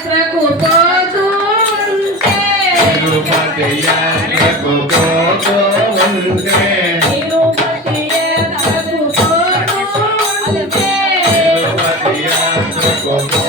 యాత్రకు పోతూ ఉంటే తిరుపతి యాత్రకు పోతూ ఉంటే తిరుపతి యాత్రకు పోతూ ఉంటే తిరుపతి యాత్రకు పోతూ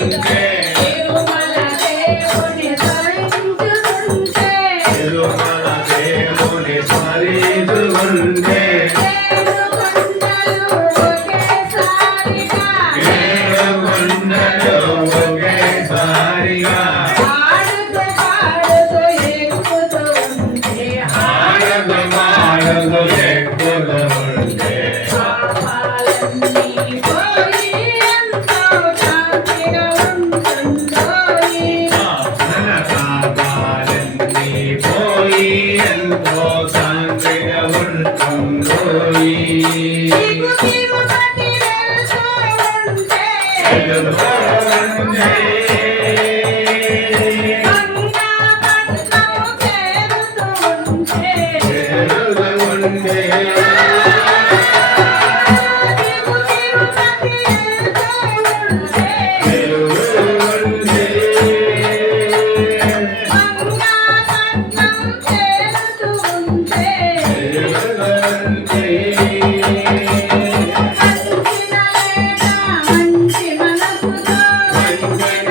ఉంటే తిరుమల దేవుని స్మరించుకుంటే తిరుమల దేవుని స్మరించుకుంటే ఏడు కొండలు ఒకేసారిగా ఏడు కొండలు ఒకేసారిగా ఆడుతూ పాడుతూ ఎక్కుతూ ఉంటే ఆడదు మాడదు ఎక్కుతూ ఉంటే పాపాలన్నీ పోయి ఎంతో శాంతిగా ఉంటుందోయి. మన పాపాలన్నీ పోయి ఎంతో శాంతిగా ఉంటుందోయి. దిగు తిరుపతి వెళ్తూ ఉంటే వెళ్తూ ఉంటే గంగా పట్నం చేరుతూ ఉంటే చేరుతూ ఉంటే దిగు తిరుపతి వెళ్తూ ఉంటే వెళ్తూ ఉంటే గంగా పట్నం చేరుతూ ఉంటే చేరుతూ ఉంటే మంచిన లేక మంచి మనసుతో మంచిన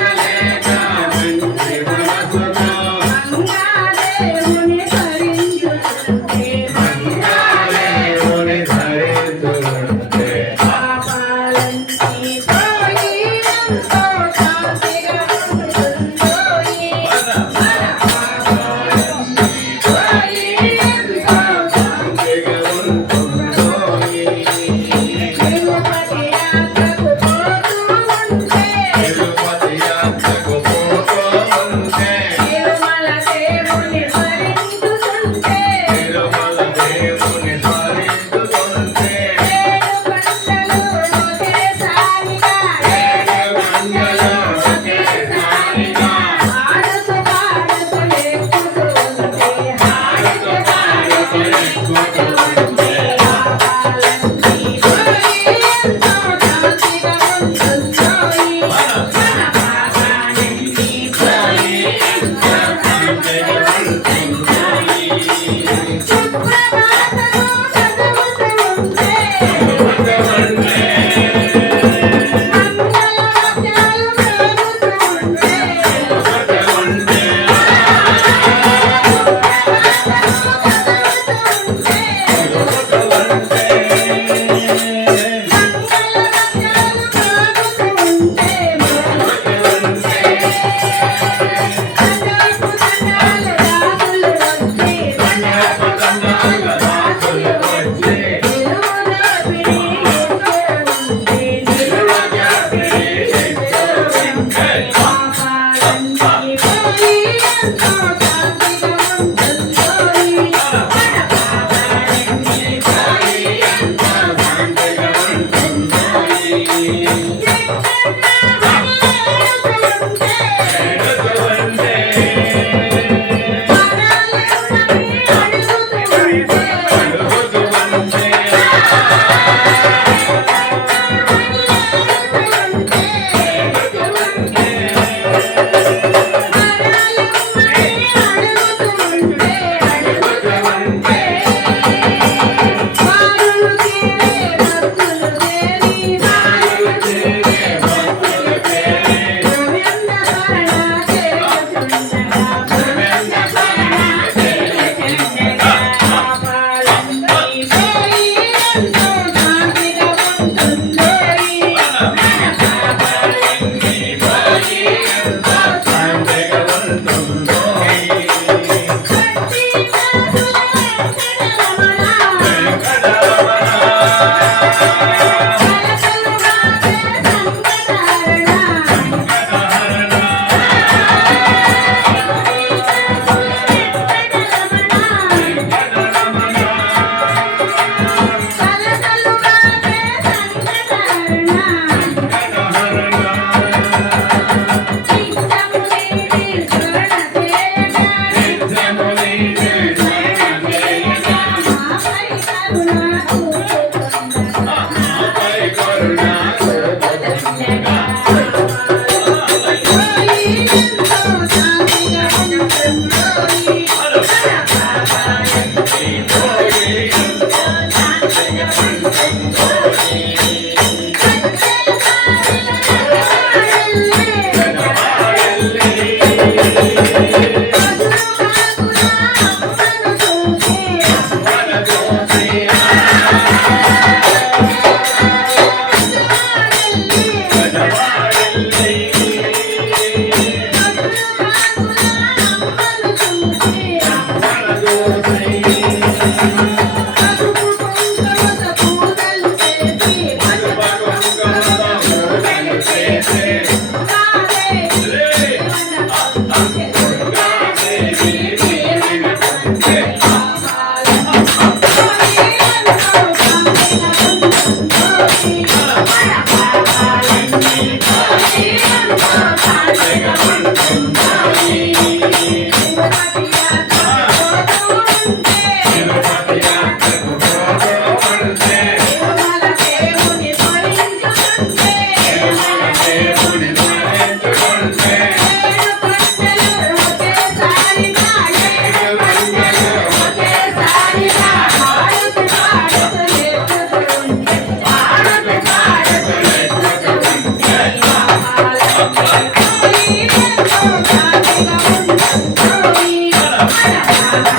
మన